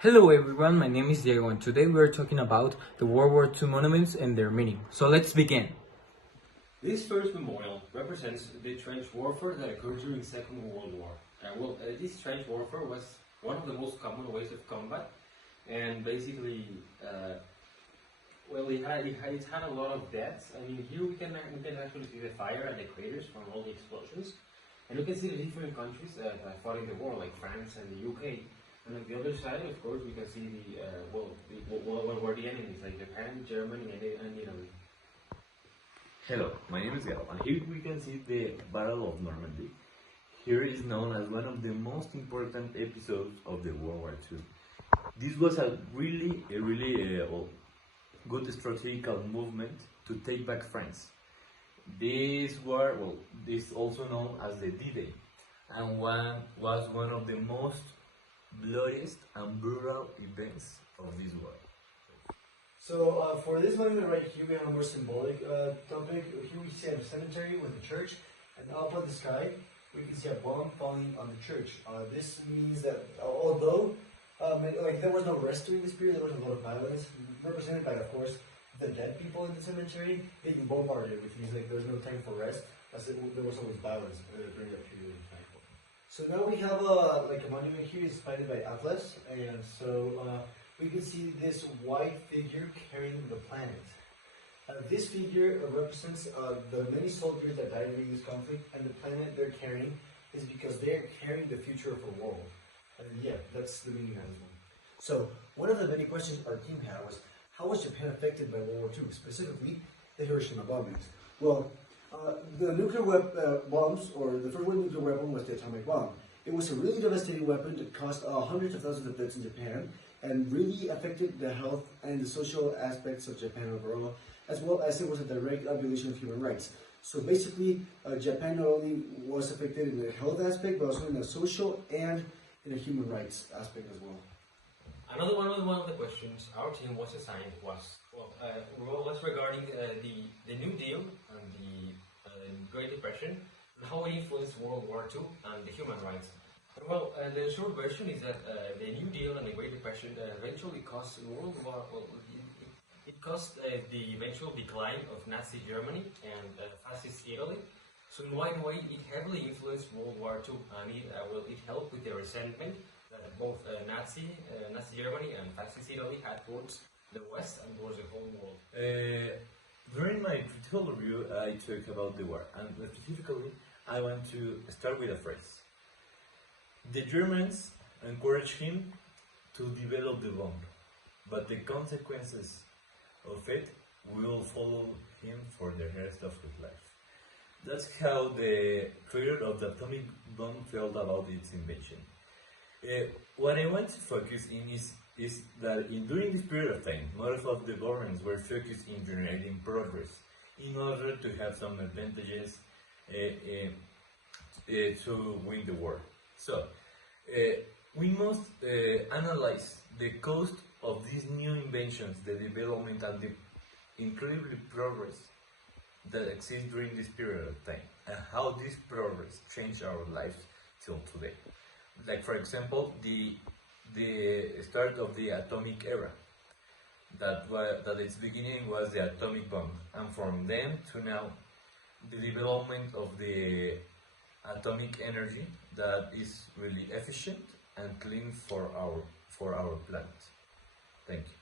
Hello everyone, my name is Diego and today we are talking about the World War II monuments and their meaning. So let's begin. This first memorial represents the trench warfare that occurred during the Second World War. This trench warfare was one of the most common ways of combat, and basically, it had a lot of deaths. I mean, here we can actually see the fire and the craters from all the explosions, and you can see the different countries that fought in the war, like France and the UK. And on the other side, of course, we can see what were the enemies, like Japan, Germany, and Italy. Hello, my name is Gal, and here we can see the Battle of Normandy. Here is known as one of the most important episodes of the World War II. This was a really good strategical movement to take back France. This war, is also known as the D-Day, and was one of the most bloodiest and brutal events of this war. So for this monument right here, we have a more symbolic topic. Here we see a cemetery with a church, and up in the sky, we can see a bomb falling on the church. This means that although there was no rest during this period, there was a lot of violence, represented by, of course, the dead people in the cemetery being bombarded, which means like there was no time for rest, as there was always violence during that period of time. So now we have a monument here inspired by Atlas, and so we can see this white figure carrying the planet. This figure represents the many soldiers that died during this conflict, and the planet they're carrying is because they're carrying the future of the world. And that's the meaning of this one. So one of the many questions our team had was, how was Japan affected by World War II, specifically the Hiroshima bombings? Well, the nuclear bombs, or the first nuclear weapon was the atomic bomb. It was a really devastating weapon that caused hundreds of thousands of deaths in Japan and really affected the health and the social aspects of Japan overall, as well as it was a direct violation of human rights. So basically, Japan not only was affected in the health aspect, but also in the social and in the human rights aspect as well. Another one of the questions our team was assigned was regarding the New Deal and the Great Depression and how it influenced World War II and the human rights. The short version is that the New Deal and the Great Depression eventually caused World War. It caused the eventual decline of Nazi Germany and fascist Italy. So in one way, it heavily influenced World War II, and it helped with the resentment that both Nazi Germany and fascist Italy had towards the West and towards the whole world. During my critical review, I talk about the war, and specifically, I want to start with a phrase. The Germans encouraged him to develop the bomb, but the consequences of it will follow him for the rest of his life. That's how the creator of the atomic bomb felt about its invention. What I want to focus in is that during this period of time, most of the governments were focused in generating progress in order to have some advantages to win the war. So, we must analyze the cost of these new inventions, the development and the incredible progress that exists during this period of time, and how this progress changed our lives till today. Like, for example, the start of the atomic era, that its beginning was the atomic bomb, and from then to now, the development of the atomic energy that is really efficient and clean for our planet. Thank you.